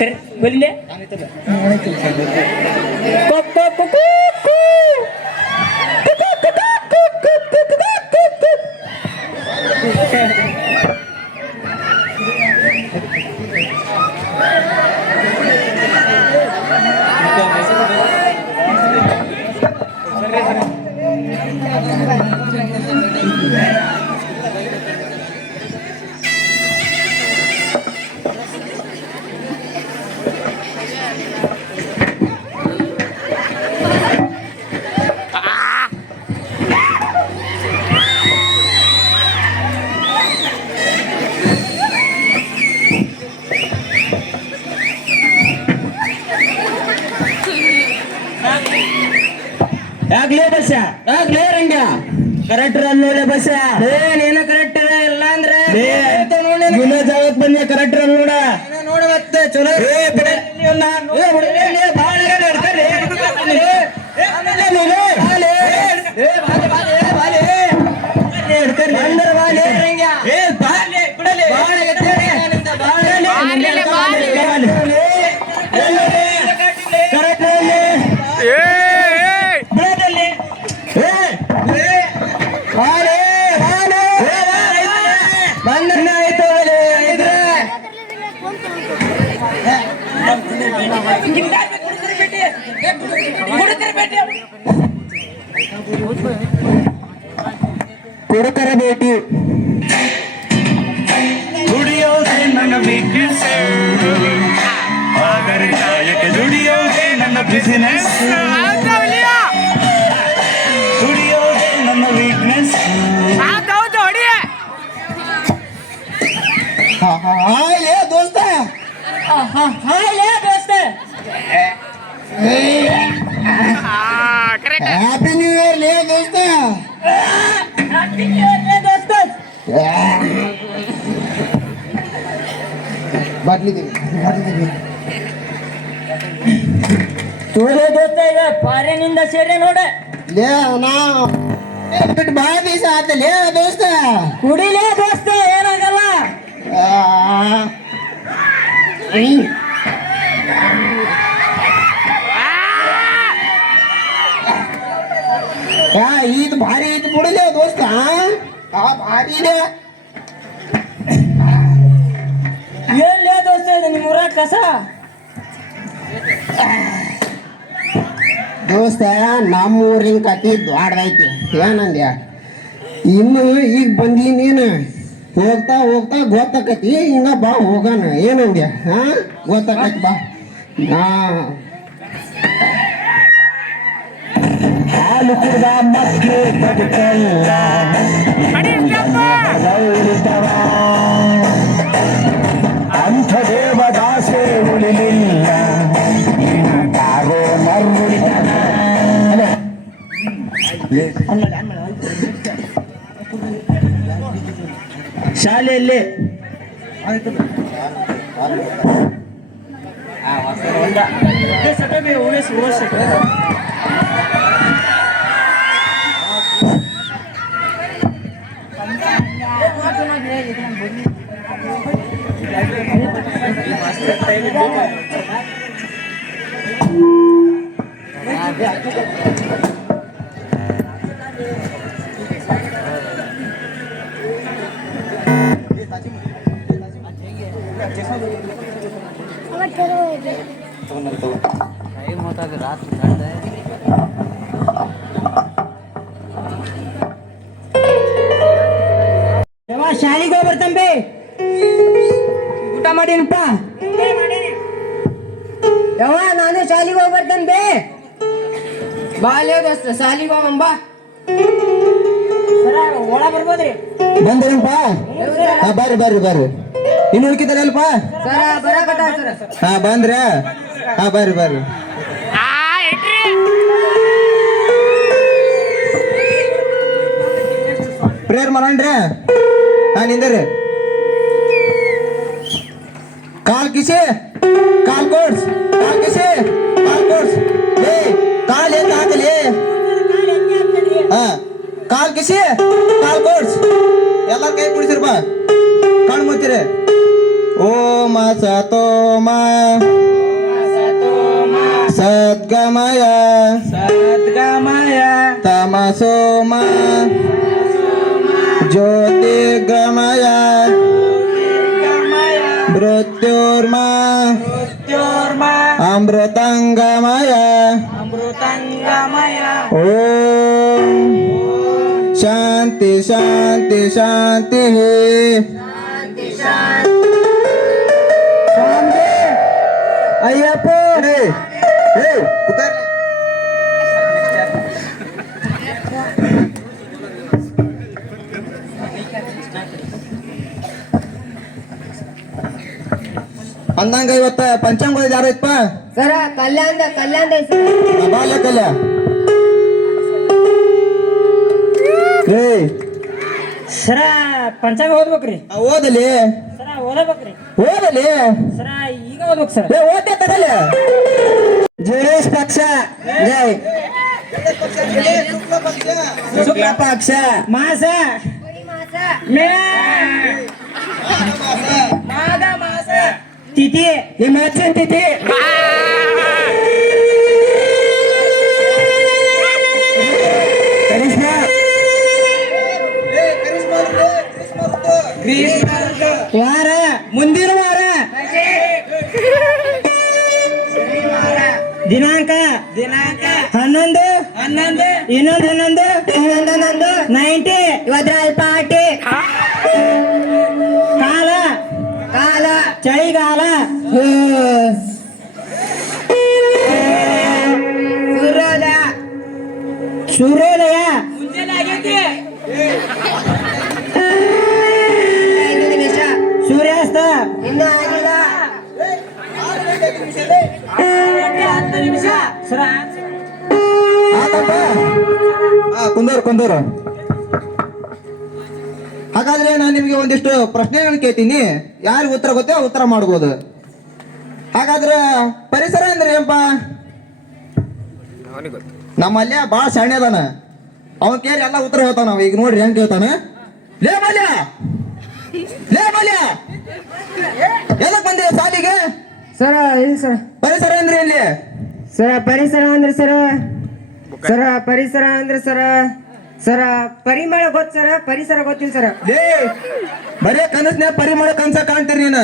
बोलिए ಆಗ್ಲೇ ಬಸ್ಸ ಆಗ್ಲೇ ರಂಗ ಕರೆಕ್ಟ್ ಅಲ್ಲೋಲೆ ಬಸ್ಸ ನೀನು ಕರೆಕ್ಟ್ ಇಲ್ಲ ಅಂದ್ರೆ ಜಾಗಕ್ಕೆ ಬಂದೆ ಕರೆಕ್ಟ್ ನೋಡ ನೋಡ ಮತ್ತೆ ಚಲೋ ಕುಡುಕರ ಭೇಟಿ ದುಡಿಯೋದೇ ನನ್ನ ವೀಕ್ನೆಸ್ ಆದರೆ ಕಾಯಕ ದುಡಿಯೋದೇ ನನ್ನ ಬಿಸಿನೆಸ್ ದುಡಿಯೋದೇ ನನ್ನ ವೀಕ್ನೆಸ್ ಹಾಯ್ ದೋಸ್ತ ಹ್ಯಾಪಿ ನ್ಯೂ ಇಯರ್ ಲೇ ದೋಸ್ತ ಬರ್ಲಿದ್ದೀವಿ ತೋರೆ ದೋಸ್ತ ಈಗ ಪಾರೆನಿಂದ ಸೇರೆ ನೋಡ ಲೇ ನಾ ಬಿಟ್ಟು ಭಾಳ ದಿವಸ ಆತ ಲೇ ದೋಸ್ತ ಕುಡಿಲೇ ದೋಸ್ತ ಏನಾಗಲ್ಲ ಇದು ಭಾರಿ ಇದು ಬಿಡಲೇ ದೋಸ್ತ ಭಾರಿ ಇದೆ ಏನ್ಲೇ ದೋಸ್ತ ಇದು ನಿಮ್ಮ ಊರ ಕಸ ದೋಸ್ತ ನಮ್ಮೂರಿನ ಕತಿ ದೊಡ್ಡದೈತಿ ಏನಂದ್ಯ ಇನ್ನು ಈಗ ಬಂದಿ ನೀನು ಹೋಗ್ತಾ ಹೋಗ್ತಾ ಗೊತ್ತಾಕತಿ ಹಿಂಗ ಬಾ ಹೋಗೋಣ ಏನಂದ್ಯ ಗೊತ್ತಾಕತಿ ಬಾ ಹಾಲು ಕುಡ್ದ ಮಕ್ಕಳು ಬದುಕಲ್ಲ ಅಂಥ ದೇವದಾಸೆ ಉಳಿಲಿಲ್ಲ ಶಾಲೆಯಲ್ಲಿ ಶಾಲಿಗೆ ಹೋಗಿ ಬರ್ತಂಬಿ ಊಟ ಮಾಡೀನಪ್ಪ ಯಾವ ನಾನು ಶಾಲಿಗೆ ಹೋಗಿ ಬರ್ತೇನೆ ಬೇ ಬಾಲ್ಯ ದೋಸ್ತ ಶಾಲಿಗೆ ಹೋಗಂಬ ಒಳ ಬರ್ಬೋದ್ರಿ ಬಂದ್ರಪ್ಪ ಬರ್ರಿ ಬರ್ರಿ ಬರ್ರಿ ಇನ್ನು ಉಳ್ಕಿದಾರಲ್ಪ ಬಂದ್ರ ಬರ್ರಿ ಬರ್ರಿ ಪ್ರೇಯರ್ ಮಾಡೋಣ್ರಿ ನಿಂದ್ರಿ ಕಾಲ್ ಕಿಸಿ ಕಾಲ್ ಕೋಡ್ಸ್ ಕಾಲ್ ಏನ್ ಹಾಕಲಿ ಕಾಲ್ ಕಿಸಿ ಕಾಲ್ ಕೋಡ್ಸ್ ಎಲ್ಲಾರ ಕೈ ಕುಡಿಸಿರಪ್ಪ ಕಣ್ ಮುಚ್ಚಿರಿ ಓಂ ಸತೋಮ ಸದ್ಗಮಯ ತಮಸೋಮ ಜ್ಯೋತಿರ್ಗಮಯ ಮೃತ್ಯುರ್ಮ ಅಮೃತಂಗಮಯ ಓಂ ಶಾಂತಿ ಶಾಂತಿ ಶಾಂತಿ ಅಯ್ಯಪ್ಪ ಅಂದಂಗ ಇವತ್ತ ಪಂಚಾಂಗ ಯಾರು ಐತಪ್ಪ ಸರ ಕಲ್ಯಾಣ ಬಾಲ್ಯ ಕಲ್ಯ ಏ ಸರ ಪಂಚಾಂಗ ಓದ್ಬೇಕ್ರಿ ಓದಲಿ ಸರ ಓದಬೇಕ್ರಿ ಓದಲಿ ಸರ ಈಗ ಓದ್ಬೇಕು ಸರ್ ಏ ಓದ್ತೆ ತಗಲ್ಲ ಜೆಡಿಎಸ್ ಪಕ್ಷ ಜೈ ಶುಕ್ಲ ಪಕ್ಷ ಮಾಸ ಮಾಘ ಮಾಸ ತಿಥಿ ಹಿಮಾಚಲ್ ತಿಥಿ ಕರಿಷ್ಮ ವಾರ ಮುಂದಿನ ವಾರ ದಿನಾಂಕ 11 ಇನ್ನೊಂದು 11 90 ಇವತ್ರ ಪಾರ್ಟಿ ಕಾಲ ಚಳಿಗಾಲ ಸೂರ್ಯೋದಯ ಸೂರ್ಯಾಸ್ತ ಇನ್ನ ಆಗಿಲ್ಲ ಕುಂದೂರು ಹಾಗಾದ್ರೆ ನಾನು ನಿಮಗೆ ಒಂದಿಷ್ಟು ಪ್ರಶ್ನೆಗಳನ್ನು ಕೇಳ್ತೀನಿ ಯಾರಿಗೆ ಉತ್ತರ ಗೊತ್ತೋ ಉತ್ತರ ಮಾಡ್ಬೋದು. ಹಾಗಾದ್ರೆ ಪರಿಸರ ಅಂದ್ರೆ ಏನಪ್ಪ? ನಮ್ಮಲ್ಲೇ ಬಾಳ ಸಣ್ಣ ಅದಾನ, ಅವನ್ ಕೇಳಿ ಎಲ್ಲ ಉತ್ತರ ಹೇಳ್ತಾನ. ಈಗ ನೋಡ್ರಿ ಹೆಂಗ್ ಕೇಳ್ತಾನ. ಲೇ ಮಲ್ಯ ಎದಕ್ ಬಂದೆ ಸಾಲಿಗೆ? ಸರ ಇಲ್ಲ ಸರ್. ಪರಿಸರ ಅಂದ್ರೆ ಎಲ್ಲಿ ಸರ? ಪರಿಸರ ಅಂದ್ರೆ ಸರ ಪರಿಮಳ ಗೊತ್ತ ಸರ, ಪರಿಸರ ಗೊತ್ತಿಲ್ಲ ಸರ. ಲೇ ಬರೇ ಕನಸ್ನ ಪರಿಮಳ ಕನ್ಸ ಕಾಣ್ತೀರಿ ನೀನು.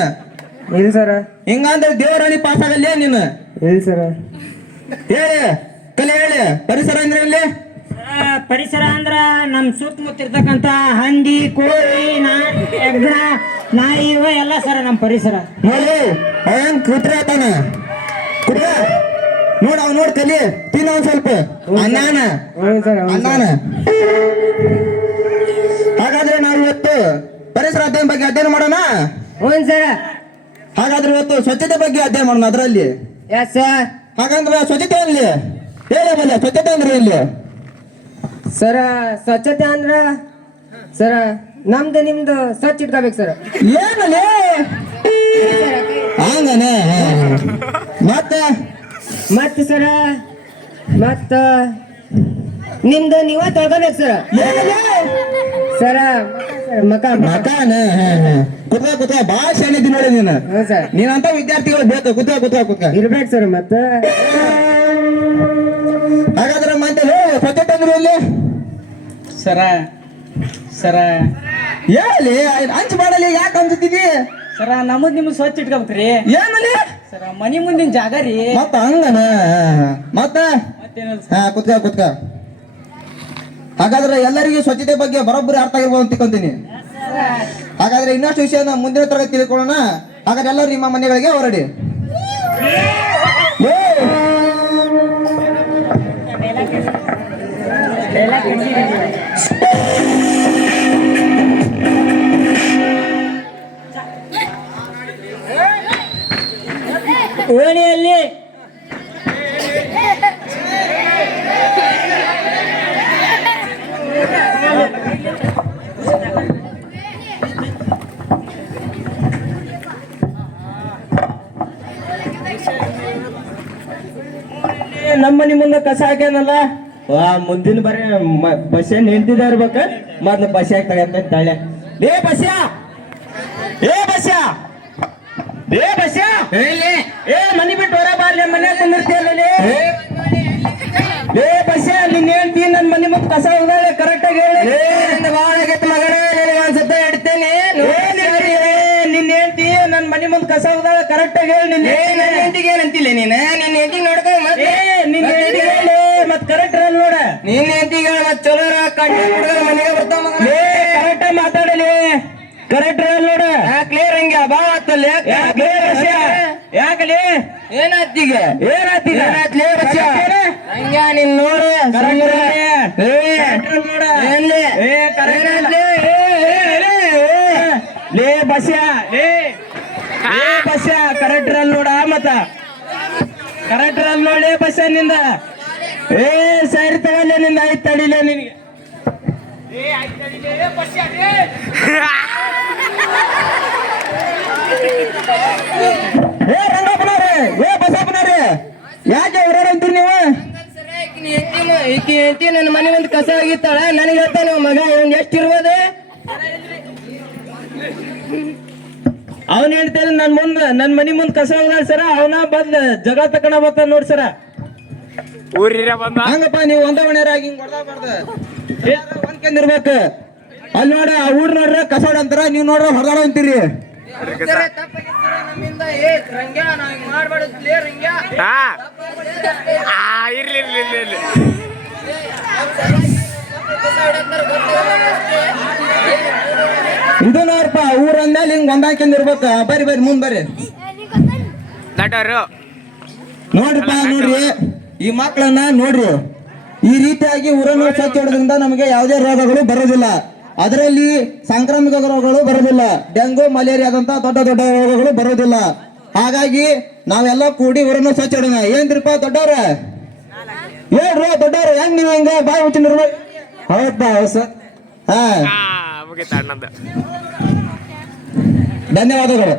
ಇಲ್ಲ ಸರ. ಹಿಂಗಂದ್ರೆ ದೇವರಾಣಿ ಪಾಸ್ ಆಗಲ್ಲೇ ನೀನು. ಇಲ್ಲ ಸರ. ಹೇಳಿ ಪರಿಸರ ಅಂದ್ರೆ ಎಲ್ಲಿ? ಪರಿಸರ ಅಂದ್ರ ನಮ್ ಸುತ್ತಮುತ್ತ ಇರ್ತಕ್ಕಂತ ಹಂದಿ, ಕೋಳಿ, ನಾಯಿ ಇವ ಎಲ್ಲ ಸರ ನಮ್ ಪರಿಸರ. ನೋಡಿ ಹೆಂಗ್ ಕೂತ್ರಾತಾನ ನೋಡ್ ಅವ್ ನೋಡ್ ಕಲಿ ತಿನ್ನ ಒಂದ್ ಸ್ವಲ್ಪ ಅನ್ನಾನ. ಹಾಗಾದ್ರೆ ನಾವು ಇವತ್ತು ಪರಿಸರ ಅಧ್ಯಯನ ಬಗ್ಗೆ ಅಧ್ಯಯನ ಮಾಡೋಣ. ಹ್ಞೂ ಸರ. ಹಾಗಾದ್ರೆ ಇವತ್ತು ಸ್ವಚ್ಛತೆ ಬಗ್ಗೆ ಅಧ್ಯಯನ ಮಾಡೋಣ ಅದರಲ್ಲಿ. Yes sir. ಹಾಗಂದ್ರೆ ಸ್ವಚ್ಛತೆ ಅಲ್ಲಿ ಹೇಳಿ ಬಲ್ಲ, ಸ್ವಚ್ಛತೆ ಅಂದ್ರೆ ಇಲ್ಲಿ ಸರ? ಸ್ವಚ್ಛತೆ ಅಂದ್ರ ಸರ ನಮ್ದು ನಿಮ್ದು ಸ್ವಚ್ಛ ಇಟ್ಕೋಬೇಕು ಸರ್. ಏನಲ್ಲಿ ಹಂಗನೆ ಮತ್ತ ಸರ ನಿಮ್ದು ನೀವ ತೊಳ್ಕೋಬೇಕು ಸರ. ಸರ ಮಕಾನ ಕುತ್ಕ ಬಾಳ ಶಾಣಿದ್ದಿ ನೋಡಿ ನೀನು. ಹ್ಞೂ ಸರ್. ನೀನಂತ ವಿದ್ಯಾರ್ಥಿಗಳು ಬೇಕು. ಕುತ್ಕ ಇರ್ಬೇಕು ಸರ್. ಮತ್ತೆ ಹಾಗಾದ್ರೆ ಮತ್ತೆ ಸ್ವಚ್ಛತೆ ಅಂದ್ರೆ ಇಲ್ಲಿ ಸರ ಹೇಳಿ ಹಂಚ್ ಮಾಡಲಿ. ಯಾಕೆ ಅನ್ಸುತ್ತಿದಿ ಸರ? ನಮದ್ ನಿಮ್ದು ಸ್ವಚ್ಛ ಇಟ್ಕೋಬೇಕ್ರಿ. ಏನಲ್ಲಿ ಸರ ಮನಿ ಮುಂದಿನ ಜಾಗ ರೀ. ಮತ್ತ ಹಂಗನ ಹಾ ಕುತ್ಕ. ಹಾಗಾದ್ರೆ ಎಲ್ಲರಿಗೂ ಸ್ವಚ್ಛತೆ ಬಗ್ಗೆ ಬರೋಬ್ಬರಿ ಅರ್ಥ ಆಗಿರ್ಬೋದು ಅಂತ ತಿಳ್ಕೊಂತೀನಿ. ಹಾಗಾದ್ರೆ ಇನ್ನಷ್ಟು ವಿಷಯನ ಮುಂದಿನ ತರಗತಿ ತಿಳ್ಕೊಳ್ಳೋಣ. ಹಾಗಾದ್ರೆ ಎಲ್ಲರೂ ನಿಮ್ಮ ಮನೆಗಳಿಗೆ ಹೊರಡಿ. ಓಣಿಯಲ್ಲಿ ನಮ್ಮನಿ ಮುಂದೆ ಕಸ ಹಾಕ್ಯಾನಲ್ಲ, ಮುಂದಿನ ಬರೀ ಬಸ್ ನಿಂತಿದ್ದ ಇರ್ಬೇಕ. ಮೊದ್ಲು ಬಸ್ ಹಾಕ್ತಾಳೆ. ಏ ಬಸ್ಯಾ ಏ ಬಸ್ಯ ಏ ಮನಿ ಬಿಟ್ಟು ಹೊರ ಬಾರ್ಲಿ ಮನೆ ಕುಂದಿರ್ತೀಯಲ್ಲ ಏ ಬಸ್ಯ ನಿನ್ ಹೇಳ್ತಿ ನನ್ ಮನಿ ಮುಂದ್ ಕಸ ಹೋದಾಳೆ ಕರೆಕ್ಟ್ ಆಗಿ ಹೇಳಿ ಬಾಳ ಆಗೈತೆ ಮಗನ ಒಂದ್ಸತ ಇಡ್ತೇನೆ ನಿನ್ ಹೇಳ್ತಿ ನನ್ ಮನಿ ಮುಂದ್ ಕಸ ಹೋದಾಳೆ ಕರೆಕ್ಟ್ ಆಗಿ ಹೇಳಿ ನಿನ್ ಹೆಂಡತಿಗೆ ಏನಂತಿಲ್ಲ ನೀನ್ ನಿನ್ ಹೆಂಡತಿ ನೋಡ್ಕೊ ನಿನ್ ಹೆಂಡತಿ ಹೇಳಿ ಮತ್ ಕರೆಕ್ಟ್ ಇರಲ್ಲ ನೋಡ ನಿನ್ ಹೆಂಡತಿಗೆ ಮತ್ ಚಲೋ ಕಣ್ಣು ಹುಡುಗರ ಮನೆಗೆ ಬರ್ತಾವ ಮಗನ ಕರೆಕ್ಟ್ ಆಗಿ ಮಾತಾಡಲಿ ಕರೆಕ್ಟ್ ಇರಲ್ಲ ನೋಡ ಕ್ಲಿಯರ್ ಹಂಗ ಬಾ ಆತಲ್ಲ ಯಾಕಲಿ ಏನಾತೀಗ ಹಂಗ ನೀನ್ ನೋಡು ಲೇ ಬಸ್ಯ ಲೇ ಬಸ್ಯ ಕರೆಕ್ಟ್ ಇರಲ್ಲ ನೋಡ ಮತ್ತ ಕರೆಕ್ಟ್ ಇರಲ್ಲ ನೋಡಿ ಬಸ್ಯ ನಿಂದ ಏ ಸೈಡ್ ತಗೊಳ್ಳ ನಿಂದ ಆಯ್ತು ತಡಿಲೇ ನಿನಗೆ ಏ ರಂಗಪ್ಪನವ್ರೆ ಏ ಬಸಪ್ಪನವ್ರೆ ಯಾಕೆ ಹೊರಡಂತೀರಿ ನೀವು ಈಕಿ ಹೇಳ್ತಿ ನನ್ನ ಮನೆ ಒಂದು ಕಸ ಆಗಿತ್ತಾಳ ನನಗೆ ಹೇಳ್ತಾನೆ ಮಗ ಇವ್ನ್ ಎಷ್ಟಿರ್ಬೋದು ಅವನ್ ಹೇಳ್ತೇನೆ ನನ್ ಮನಿ ಮುಂದ್ ಕಸ ಹೋದ ಸರ ಅವನ ಬಂದ್ ಜಗ ತಕೊಂಡ ಬರ್ತಾನ ನೋಡಿ ಸರ ಹಂಗಪ್ಪ ನೀವು ಒಂದ ಮನೆಯರಾಗಿ ಹಿಂಗ್ ಹೊಂದ್ಕೊಂಡಿರ್ಬೇಕು ಅಲ್ಲಿ ನೋಡ ಆ ಊರ್ ನೋಡ್ರ ಕಸೋಡ ಅಂತಾರ ನೀವ್ ನೋಡ್ರ ಹೊರದಾಡ ಅಂತೀರಿ ಇದು ನೋಡ್ರಪ್ಪ ಊರ್ ಅಂದ್ಮೇಲೆ ಹಿಂಗ್ ಹೊಂದಾಕೊಂಡಿರ್ಬೇಕ ಬರ್ರಿ ಮುಂದ್ ಬರ್ರಿ ನೋಡ್ರಿಪ್ಪ ನೋಡ್ರಿ ಈ ಮಕ್ಕಳನ್ನ ನೋಡ್ರಿ ಈ ರೀತಿಯಾಗಿ ಊರನ್ನು ಸ್ವಚ್ಛ ಇಡೋದ್ರಿಂದ ನಮಗೆ ಯಾವುದೇ ರೋಗಗಳು ಬರೋದಿಲ್ಲ. ಅದರಲ್ಲಿ ಸಾಂಕ್ರಾಮಿಕ ರೋಗಗಳು ಬರೋದಿಲ್ಲ. ಡೆಂಗು ಮಲೇರಿಯಾದಂತ ದೊಡ್ಡ ದೊಡ್ಡ ರೋಗಗಳು ಬರೋದಿಲ್ಲ. ಹಾಗಾಗಿ ನಾವೆಲ್ಲ ಕೂಡಿ ಊರನ್ನು ಸ್ವಚ್ಛ ಇಡೋಣ. ಏನ್ರಿಪ್ಪ ದೊಡ್ಡವ್ರ ಹೇಳ್ರಿ ದೊಡ್ಡವ್ರ ಹೆಂಗ್ ನೀವ್ ಹಿಂಗ ಬಾಯಿ ಮುಚ್ಚಿನ ಹೌದಪ್ಪ ಸರ್. ಹಾ ಧನ್ಯವಾದಗಳು.